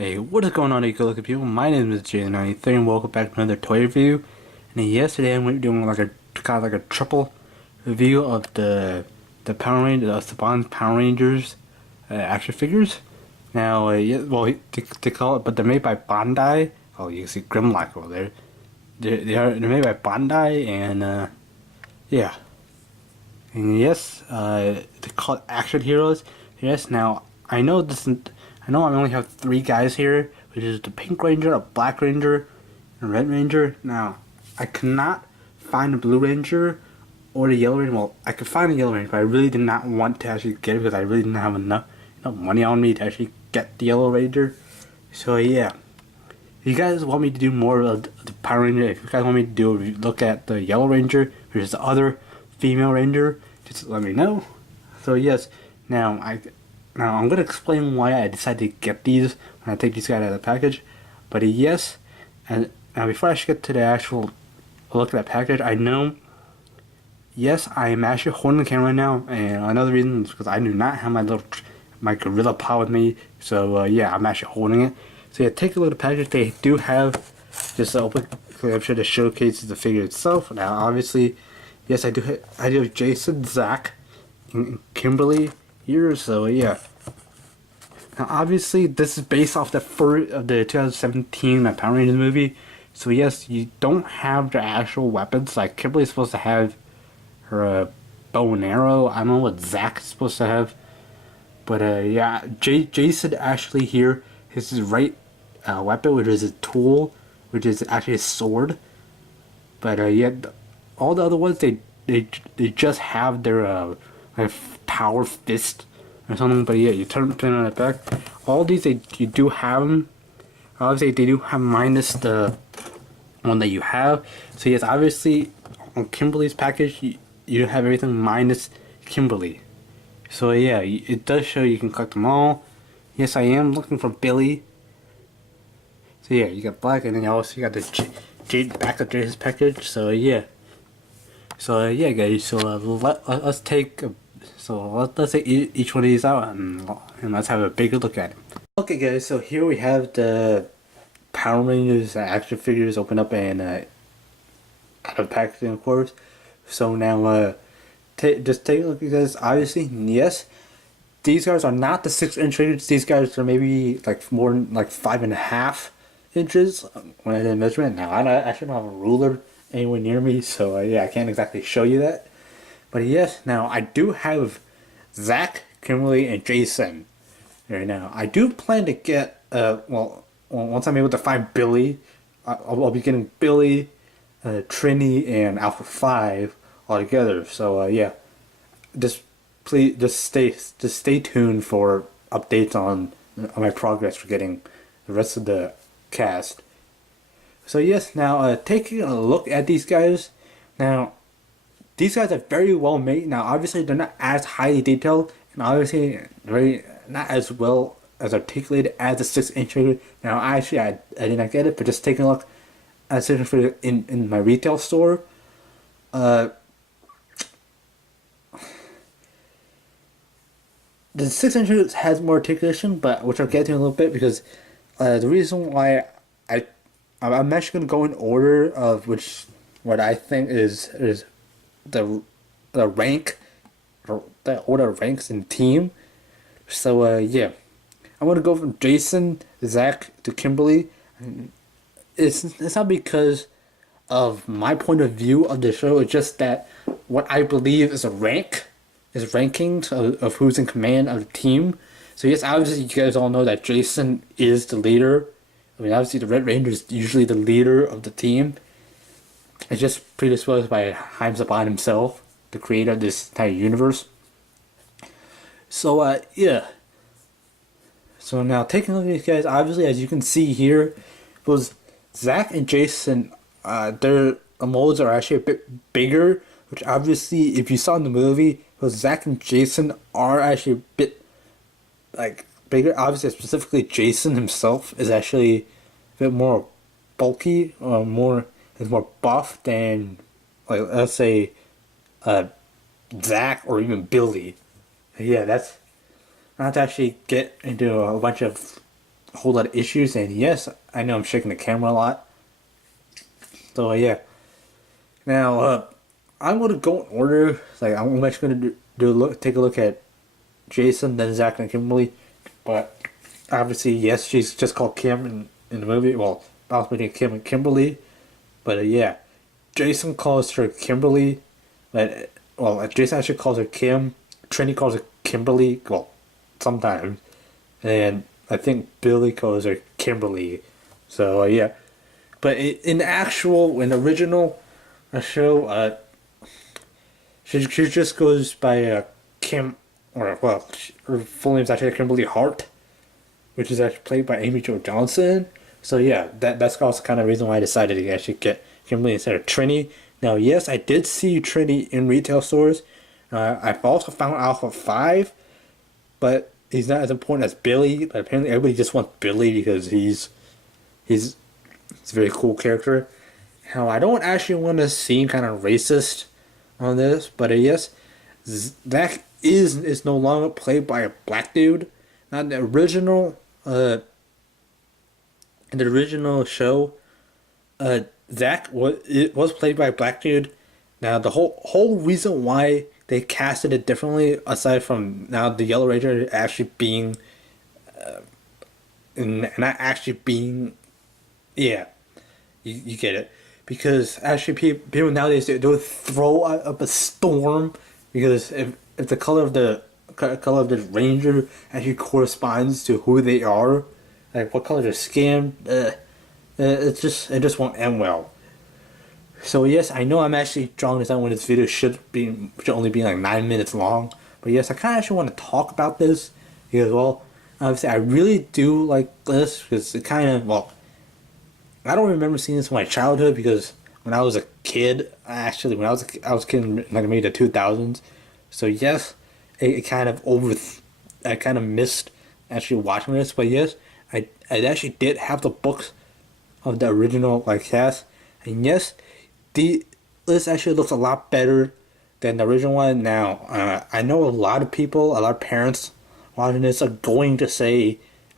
Hey, what is going on, you good-looking people? My name is J93 and welcome back to another toy review. And yesterday I'm doing like a kind of like a triple review of the Power Rangers, the Spawn Power Rangers action figures. Now, yeah, well, they call it, but they're made by Bandai. Oh, you can see Grimlock over there. They're made by Bandai, and yeah, and yes, they call it action heroes. Yes, now I know this. I know I only have three guys here, which is the Pink Ranger, a Black Ranger, and a Red Ranger. Now I cannot find the Blue Ranger or the Yellow Ranger. Well, I could find the Yellow Ranger, but I really did not want to actually get it because I really didn't have enough money on me to actually get the Yellow Ranger. So yeah. If you guys want me to do more of the Power Ranger, if you guys want me to do a look at the Yellow Ranger, which is the other female Ranger, just let me know. So yes, now I'm gonna explain why I decided to get these when I take these guys out of the package. But yes, and now before I should get to the actual look at that package, I know. Yes, I am actually holding the camera right now, and another reason is because I do not have my gorilla pod with me. So yeah, I'm actually holding it. So yeah, take a look at the package. They do have just an open clip that showcases the figure itself. Now, obviously, yes, I do have Jason, Zach, and Kimberly here. So yeah. Now, obviously, this is based off the 2017 Power Rangers movie. So yes, you don't have the actual weapons. Like Kimberly's supposed to have her bow and arrow. I don't know what Zach is supposed to have. But yeah, Jason actually here, his right weapon, which is a tool, which is actually a sword. But yeah, all the other ones, they just have their like power fist or something. But yeah, you turn on it back. All these, you do have them. Obviously, they do have minus the one that you have. So yes, obviously on Kimberly's package, you have everything minus Kimberly. So yeah, it does show you can collect them all. Yes, I am looking for Billy. So yeah, you got Black, and then you got the back of Jason's package. So yeah. So yeah, guys. So let's take. Let's take each one of these out and let's have a bigger look at it. Okay, guys. So here we have the Power Rangers action figures open up and out of packaging, of course. So now just take a look at this. Obviously, yes, these guys are not the 6-inch figures. These guys are maybe like more like 5.5 inches when I did measurement. Now I actually don't have a ruler anywhere near me, so yeah, I can't exactly show you that. But yes, now I do have Zach, Kimberly, and Jason. Right now, I do plan to get once I'm able to find Billy, I'll be getting Billy, Trini, and Alpha 5 all together. So yeah, just stay tuned for updates on my progress for getting the rest of the cast. So yes, now taking a look at these guys. Now, these guys are very well made. Now, obviously, they're not as highly detailed, and obviously, very not as well as articulated as the 6-inch figure. Now, actually, I did not get it, but just taking a look at the 6-inch figure in my retail store. The 6-inch has more articulation, but which I'll get to in a little bit, because the reason why I'm actually gonna go in order of what I think is the rank, or the order of ranks in team. So yeah, I'm gonna go from Jason, Zach to Kimberly. It's not because of my point of view of the show. It's just that what I believe is a rank. Is rankings of who's in command of the team. So yes, obviously you guys all know that Jason is the leader. I mean, obviously the Red Ranger is usually the leader of the team. It's just predisposed by Haim Saban himself, the creator of this entire universe. So yeah. So now taking a look at these guys, obviously as you can see here, was Zach and Jason, their molds are actually a bit bigger, which obviously if you saw in the movie, because Zach and Jason are actually a bit like bigger. Obviously, specifically Jason himself is actually a bit more bulky or is more buff than, like, let's say Zach or even Billy. Yeah, that's not to actually get into a bunch of a whole lot of issues. And yes, I know I'm shaking the camera a lot. So yeah. Now I'm gonna go in order. Like I'm actually gonna take a look at Jason, then Zach, and Kimberly. But obviously, yes, she's just called Kim in the movie. Well, balance between Kim and Kimberly. But yeah, Jason calls her Kimberly. But well, Jason actually calls her Kim. Trini calls her Kimberly. Well, sometimes. And I think Billy calls her Kimberly. So yeah. But in the original show, she just goes by Kim, or well, her full name is actually Kimberly Hart, which is actually played by Amy Jo Johnson. So yeah, that's also kind of the reason why I decided to actually get Kimberly instead of Trini. Now, yes, I did see Trini in retail stores. I've also found Alpha 5, but he's not as important as Billy. But apparently, everybody just wants Billy because he's a very cool character. Now, I don't actually want to seem kind of racist on this, but yes, Zach is no longer played by a black dude. Not in the original show, Zach was played by a black dude. Now the whole reason why they casted it differently, aside from now the Yellow Ranger actually being, not actually being, yeah, you get it, because actually people nowadays they'll throw up a storm because if the color of the ranger actually corresponds to who they are, like what color their skin, it just won't end well. So yes, I know I'm actually drawing this out when this video should only be like 9 minutes long. But yes, I kind of actually want to talk about this because, well, obviously I really do like this because it kind of, well, I don't remember seeing this in my childhood because when I was a kid, when I was a kid in like maybe the 2000s. So yes, it kind of I kind of missed actually watching this. But yes, I actually did have the books of the original like cast, and yes, this actually looks a lot better than the original one. Now, I know a lot of people, a lot of parents watching this are going to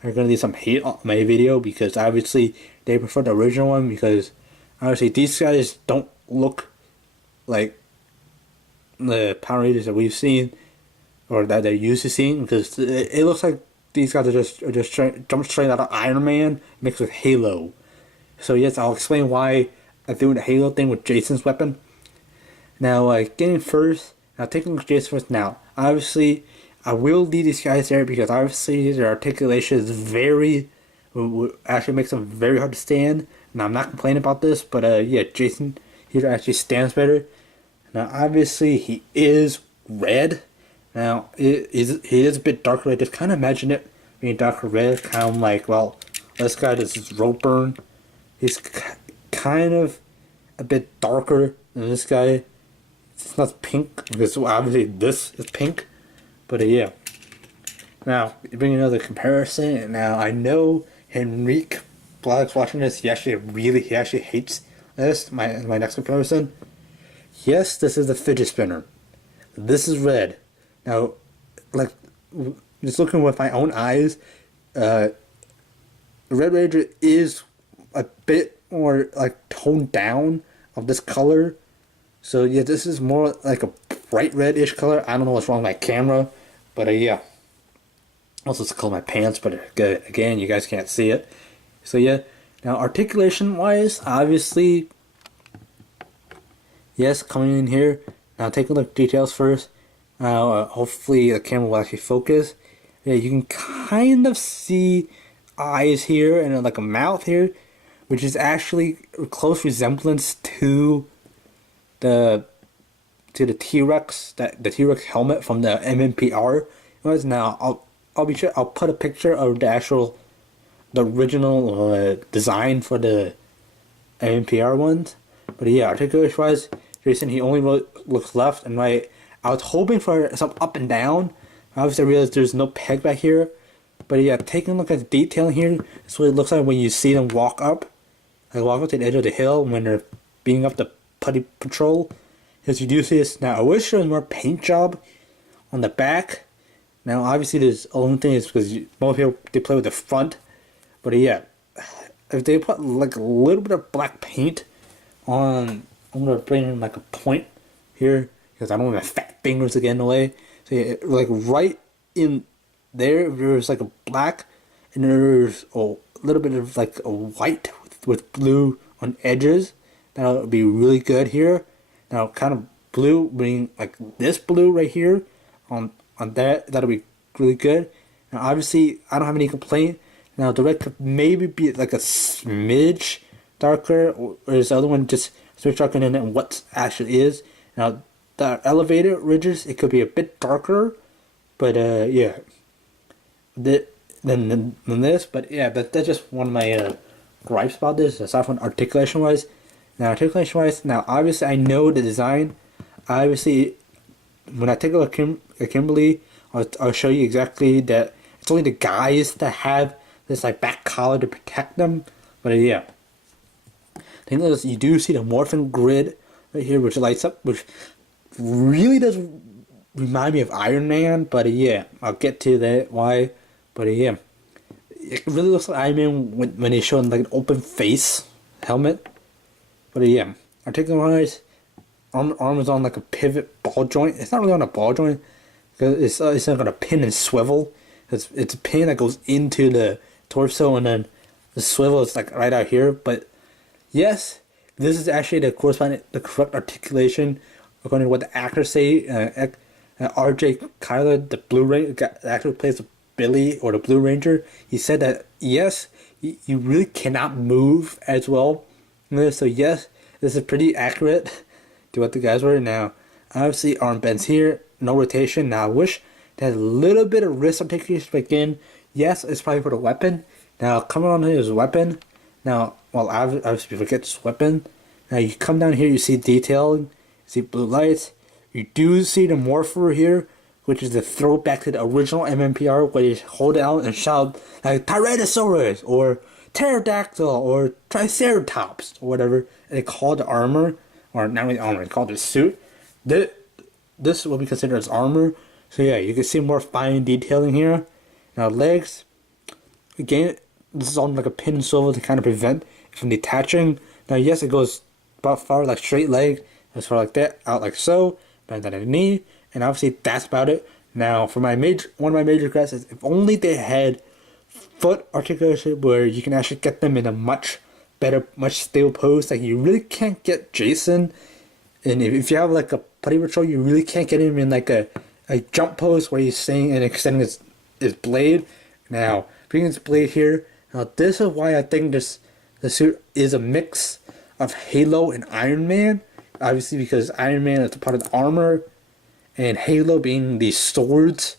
leave some hate on my video because obviously they prefer the original one because obviously these guys don't look like the Power Rangers that we've seen or that they're used to seeing, because it looks like these guys are just jump straight out of Iron Man mixed with Halo. So yes, I'll explain why I'm doing the Halo thing with Jason's weapon. Now, taking a look at Jason first. Now, obviously, I will leave these guys there because obviously their articulation is actually makes them very hard to stand. Now, I'm not complaining about this, but yeah, Jason here actually stands better. Now, obviously, he is red. Now, he is a bit darker. I just kind of imagine it being darker red, kind of like, well, this guy does his rope burn. He's kind of a bit darker than this guy. It's not pink because obviously this is pink, but yeah. Now bring another comparison. Now I know Henrique Black's watching this. He actually hates this. My next comparison. Yes, this is a fidget spinner. This is red. Now, like just looking with my own eyes, Red Ranger is a bit more like toned down of this color. So yeah, this is more like a bright reddish color. I don't know what's wrong with my camera, but yeah. Also, it's the color of my pants, but again, you guys can't see it. So yeah, now articulation wise, obviously, yes, coming in here. Now take a look at details first. Now hopefully the camera will actually focus. Yeah, you can kind of see eyes here and like a mouth here, which is actually a close resemblance to the T-Rex, the T-Rex helmet from the MMPR was. Now I'll be sure I'll put a picture of the original design for the MMPR ones. But yeah, articulation wise, Jason, he only looks left and right. I was hoping for some up and down. Obviously I realized there's no peg back here. But yeah, taking a look at the detailing here, this is what it looks like when you see them walk up. Like walk up to the edge of the hill when they're beating up the putty patrol. As you do see this. Now I wish there was more paint job on the back. Now obviously there's only thing is because most people they play with the front But yeah, if they put like a little bit of black paint on, I'm gonna bring in like a point here because I don't want my fat fingers to get in the way. So yeah, like right in there, there's like a black, and there's a little bit of like a white with blue on edges. That'll be really good here. Now, kind of blue, being like this blue right here on that. That'll be really good. Now, obviously, I don't have any complaint. Now, the red could maybe be like a smidge darker, or is the other one just switch darker than what actually is. Now, the elevator ridges, it could be a bit darker, but yeah, than this. But yeah, that's just one of my gripes about this. Aside from articulation wise, now obviously I know the design. Obviously, when I take a look at Kimberly, I'll show you exactly that it's only the guys that have this like back collar to protect them. But yeah, I think that you do see the morphin grid right here, which lights up, which really does remind me of Iron Man. But yeah, I'll get to that why. But yeah, it really looks like Iron Man when they show like an open face helmet. But yeah, articulation-wise, arm is on like a pivot ball joint. It's not really on a ball joint because it's not gonna pin and swivel. It's a pin that goes into the torso, and then the swivel is like right out here. But yes, this is actually the correct articulation according to what the actors say. R.J. Kyler, the the actor who plays Billy or the Blue Ranger, he said that yes, you really cannot move as well. So yes, this is pretty accurate to what the guys were. Now, obviously arm bends here, no rotation. Now I wish it had a little bit of wrist articulation, but again, yes, it's probably for the weapon. Now coming on to his weapon. Now, well, obviously forget this weapon. Now you come down here, you see detailing, you see blue lights. You do see the morpher here, which is the throwback to the original MMPR, where you hold it out and shout like Tyrannosaurus or Pterodactyl or Triceratops or whatever, and they call the armor, or not really armor, they call it suit. This is what we consider as armor. So yeah, you can see more fine detailing here. Now legs, again, this is on like a pin and swivel to kind of prevent it from detaching. Now yes, it goes about far like straight leg, as far like that, out like so, bend at the knee, and obviously that's about it. Now for one of my major regrets is if only they had foot articulation where you can actually get them in a much better, much stable pose. Like you really can't get Jason, and if you have like a putty patrol, you really can't get him in like a jump pose where he's staying and extending his blade. Now bringing his blade here. Now this is why I think the suit is a mix of Halo and Iron Man. Obviously because Iron Man is a part of the armor, and Halo being the swords.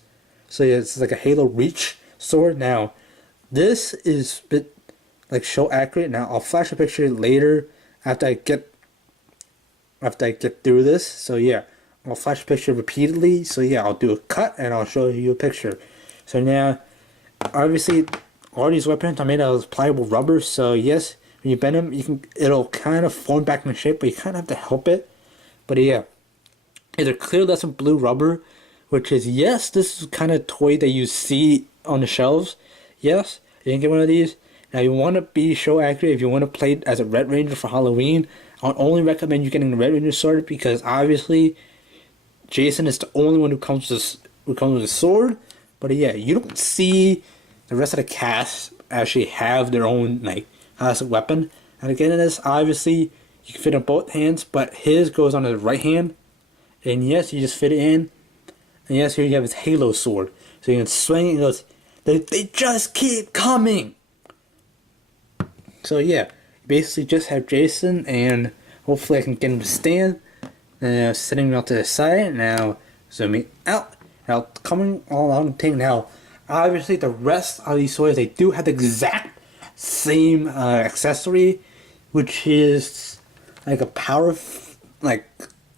So yeah, it's like a Halo Reach sword. Now this is a bit like show accurate. Now I'll flash a picture later after I get through this. So yeah, I'll flash a picture repeatedly. So yeah, I'll do a cut and I'll show you a picture. So now, obviously, all these weapons are made out of pliable rubber. So yes, when you bend them, it'll kind of form back in shape, but you kind of have to help it. But yeah, it's a clear lesson blue rubber, which is yes, this is kind of toy that you see on the shelves. Yes, you can get one of these. Now you want to be show accurate if you want to play as a Red Ranger for Halloween. I'll only recommend you getting the Red Ranger sword because obviously Jason is the only one who comes with a sword. But yeah, you don't see the rest of the cast actually have their own like classic weapon. And again, in this obviously you can fit on both hands, but his goes on his right hand. And yes, you just fit it in. And yes, here you have his Halo sword, so you can swing it and it goes. They just keep coming. So yeah, basically just have Jason, and hopefully I can get him to stand. Sitting out to the side. Now zooming out. Now coming all along the thing. Now obviously the rest of these toys, they do have the exact same accessory, which is like a power, like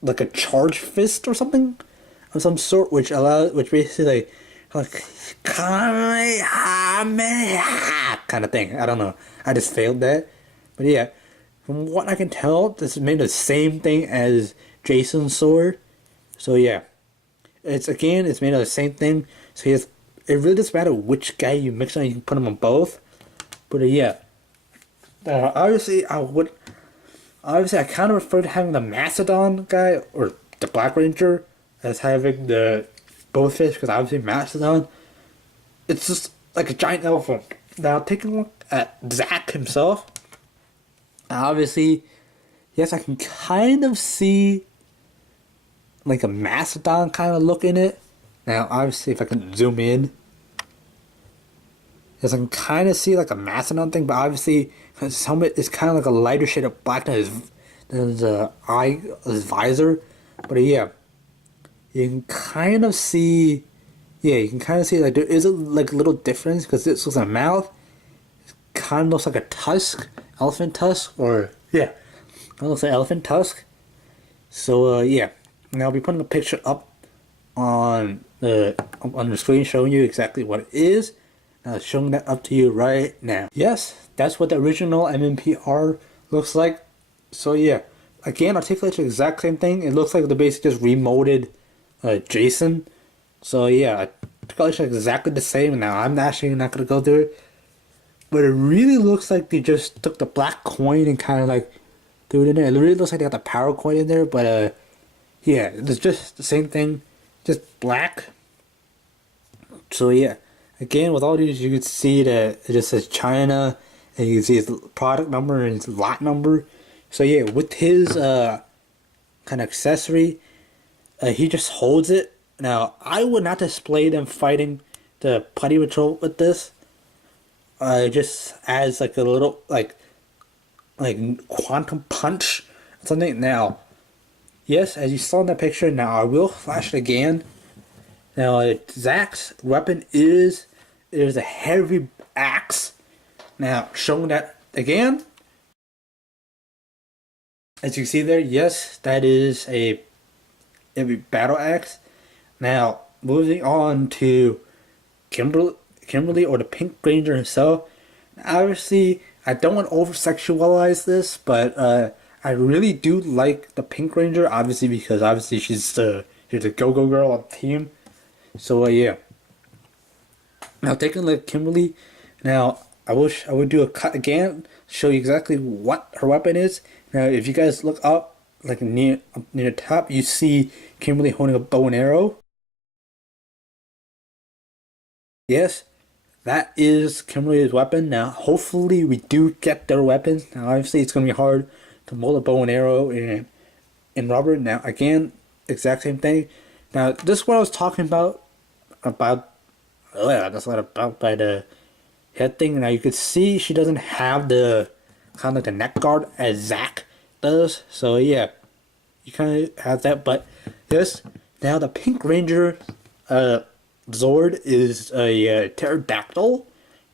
a charge fist or something of some sort, which basically like kind of thing. I don't know. I just failed that. But yeah, from what I can tell, this is made the same thing as Jason's sword. So yeah, it's made of the same thing. So it really doesn't matter which guy you mix on. You can put them on both. But yeah, obviously I kind of refer to having the Mastodon guy or the Black Ranger as having the both fish because obviously Mastodon, it's just like a giant elephant. Now taking a look at Zack himself, obviously, yes, I can kind of see like a Mastodon kind of look in it. Now, obviously, if I can zoom in, yes, I can kind of see like a Mastodon thing, but obviously, his helmet is kind of like a lighter shade of black than his visor. But yeah, you can kind of see, you can kind of see like there is a like little difference because this looks like a mouth. It kind of looks like a tusk, elephant tusk, or yeah, it looks like elephant tusk. So yeah, and I'll be putting a picture up on the screen showing you exactly what it is. Now showing that up to you right now. Yes, that's what the original MMPR looks like. So yeah, again, articulates the exact same thing. It looks like they basically just remolded Jason. So yeah, articulates exactly the same. Now I'm actually not gonna go through it, but it really looks like they just took the black coin and kind of like threw it in there. It really looks like they got the power coin in there, but yeah, it's just the same thing, just black. So yeah, again, with all these, you can see that it just says China, and you can see his product number and his lot number. So yeah, with his kind of accessory, he just holds it. Now, I would not display them fighting the Putty Patrol with this. Just as like a little like quantum punch or something. Now, yes, as you saw in that picture, now I will flash it again. Now, Zack's weapon is a heavy axe. Now, showing that again, as you can see there, yes, that is a battle axe. Now, moving on to Kimberly or the Pink Ranger himself. Obviously, I don't want to over-sexualize this, but I really do like the Pink Ranger, obviously, because obviously she's the go-go girl on the team. So yeah. Now taking a look at Kimberly, now I wish I would do a cut again, show you exactly what her weapon is. Now if you guys look up, like near the top, you see Kimberly holding a bow and arrow. Yes, that is Kimberly's weapon. Now hopefully we do get their weapons. Now obviously it's gonna be hard to mold a bow and arrow in rubber. Now again, exact same thing. Now this is what I was talking about that's what about by the head thing. Now you could see she doesn't have the kind of like the neck guard as Zack does. So yeah, you kind of have that. But yes, now the Pink Ranger Zord is a pterodactyl.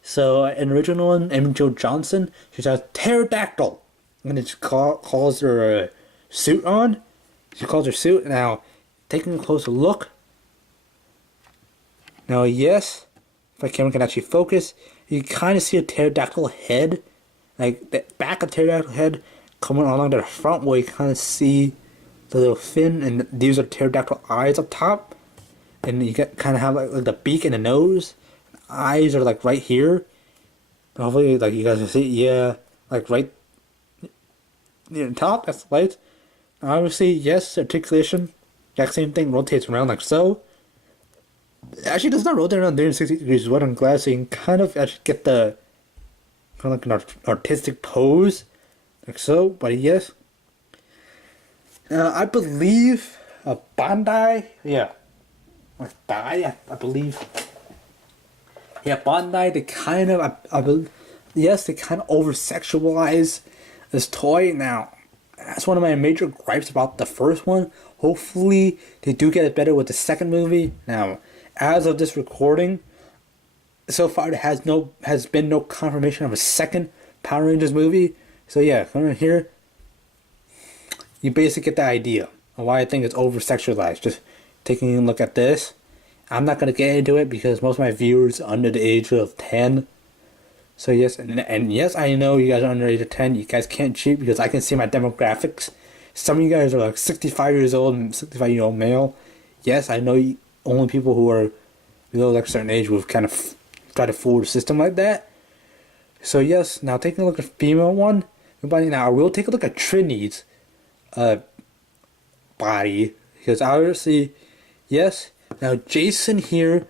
So in the original one, Amy Jo Johnson, she's a pterodactyl, and it calls her suit on. She calls her suit. Now taking a closer look. Now, yes, if my camera can actually focus, you can kind of see a pterodactyl head, like the back of the pterodactyl head coming along to the front where you kind of see the little fin, and these are pterodactyl eyes up top, and you kind of have like the beak and the nose. Eyes are like right here. Hopefully, like you guys can see, yeah, like right near the top. That's the light. Obviously, yes, articulation, exact same thing, rotates around like so. Actually does not rotate around 360 degrees what I'm glad, so you can kind of actually get the kind of like an artistic pose like so. But yes, I believe Bandai, or Dai, I believe, Bandai, they kind of yes, they kind of over sexualize this toy. Now that's one of my major gripes about the first one. Hopefully they do get it better with the second movie. Now, as of this recording, so far there has been no confirmation of a second Power Rangers movie. So yeah, coming here, you basically get the idea of why I think it's over sexualized. Just taking a look at this. I'm not gonna get into it because most of my viewers are under the age of 10. So yes, and yes, I know you guys are under the age of 10. You guys can't cheat because I can see my demographics. Some of you guys are like 65 years old and 65-year-old male. Yes, I know only people who are below like a certain age will kind of try to fool the system like that. So yes, now taking a look at the female one. Now I will take a look at Trinity's body, because obviously, yes. Now Jason here,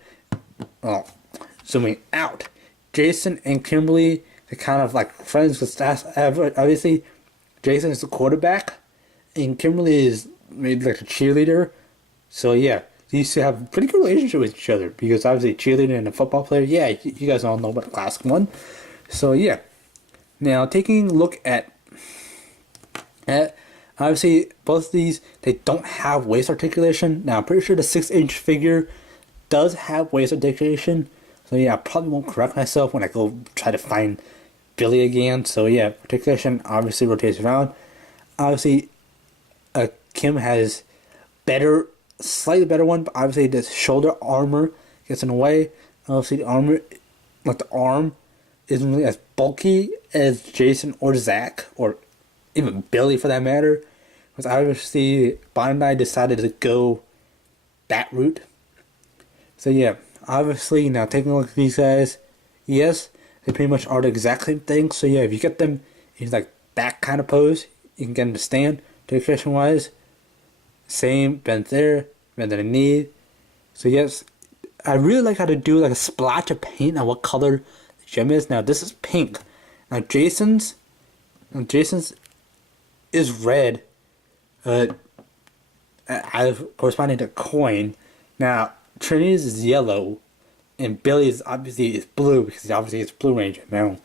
well, zooming out, Jason and Kimberly, they're kind of like friends with staff. Obviously, Jason is the quarterback, and Kimberly is maybe like a cheerleader. So yeah, these two have a pretty good relationship with each other, because obviously cheerleader and a football player. Yeah, you guys all know about the classic one. So yeah, now taking a look at obviously both of these, they don't have waist articulation. Now I'm pretty sure the 6-inch figure does have waist articulation. So yeah, I probably won't correct myself when I go try to find Billy again. So yeah, articulation obviously rotates around. Obviously, Kim has slightly better one, but obviously the shoulder armor gets in the way. Obviously the armor, like the arm, isn't really as bulky as Jason or Zach, or even Billy for that matter. Because obviously Bandai decided to go that route. So yeah, obviously now taking a look at these guys, yes, they pretty much are the exact same thing. So yeah, if you get them in like that kind of pose, you can get them to stand. Articulation wise, same, bend there, bend at the knee. So yes, I really like how to do like a splash of paint on what color the gem is. Now this is pink. Now Jason's is red, corresponding to coin. Now Trinity's is yellow, and Billy's obviously is blue, because obviously it's Blue Ranger now.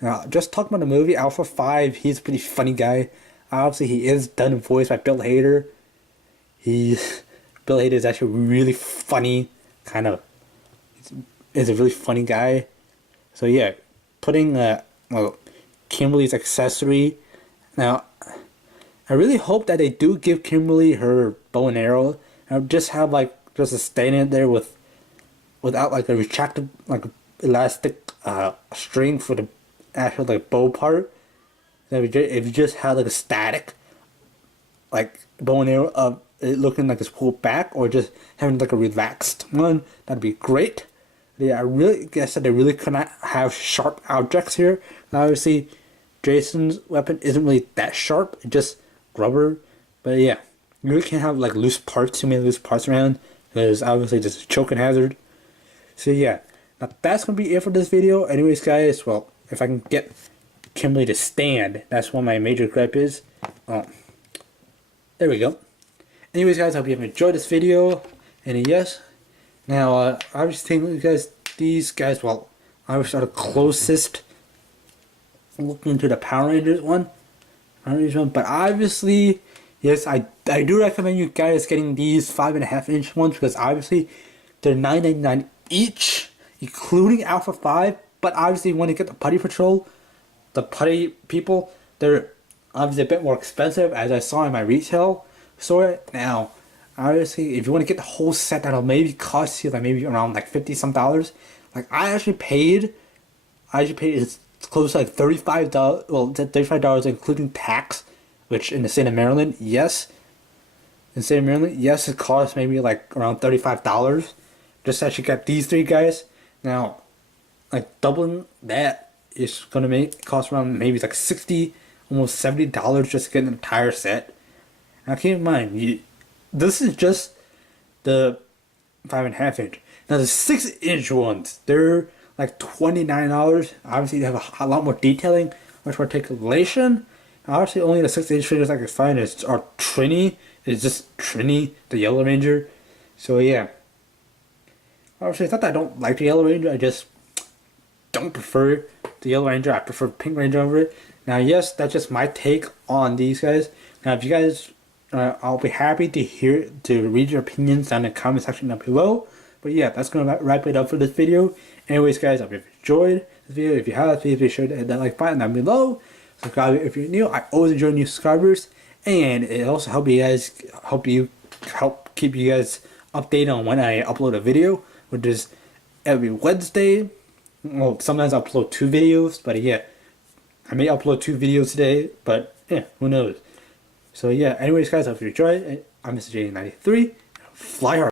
Now just talking about the movie Alpha 5, he's a pretty funny guy. Obviously he is done and voiced by Bill Hader. Bill Hader is actually really funny, kind of. Is a really funny guy. So yeah, putting Kimberly's accessory. Now, I really hope that they do give Kimberly her bow and arrow, and just have like just a stand there without like a retractable, like elastic string for the actual like bow part. If you just had like a static like bow and arrow of it looking like it's pulled back, or just having like a relaxed one, that'd be great. Yeah, I really guess that they really could not have sharp objects here. Now, obviously, Jason's weapon isn't really that sharp; it's just rubber. But yeah, you really can't have like loose parts, too many loose parts around, because obviously this is a choking hazard. So yeah, now that's gonna be it for this video. Anyways, guys, well, if I can get Kimberly to stand, that's what my major gripe is. There we go. Anyways, guys, I hope you have enjoyed this video. And yes, now I was thinking, guys, these guys, well, I was the closest looking into the Power Rangers one. But obviously, yes, I do recommend you guys getting these 5.5-inch ones, because obviously they're $9.99 each, including Alpha 5. But obviously, when you get the Putty Patrol, the Putty people, they're obviously a bit more expensive, as I saw in my retail store. Now, obviously, if you want to get the whole set, that'll maybe cost you like maybe around like $50-some. Like I actually paid it's close to like $35. Well, $35 including tax, which in the state of Maryland, yes, it costs maybe like around $35 just to actually get these three guys. Now, like doubling that is gonna cost around maybe like $60, almost $70 just to get an entire set. Now keep in mind, this is just the 5.5-inch. Now the 6-inch ones, they're like $29. Obviously they have a lot more detailing, much more articulation. Obviously only the 6-inch figures I can find are Trini. It's just Trini, the Yellow Ranger. So yeah. Obviously it's not that I don't like the Yellow Ranger, I just don't prefer the Yellow Ranger. I prefer Pink Ranger over it. Now yes, that's just my take on these guys. Now if you guys, I'll be happy to read your opinions down in the comment section down below. But yeah, that's going to wrap it up for this video. Anyways, guys, I hope you've enjoyed this video. If you have, please be sure to hit that like button down below. Subscribe if you're new. I always enjoy new subscribers. And it also help keep you guys updated on when I upload a video, which is every Wednesday. Well, sometimes I upload 2 videos, but yeah, I may upload 2 videos today, but yeah, who knows. So yeah, anyways, guys, I hope you enjoyed it. I'm Mr. J93. Fly hard.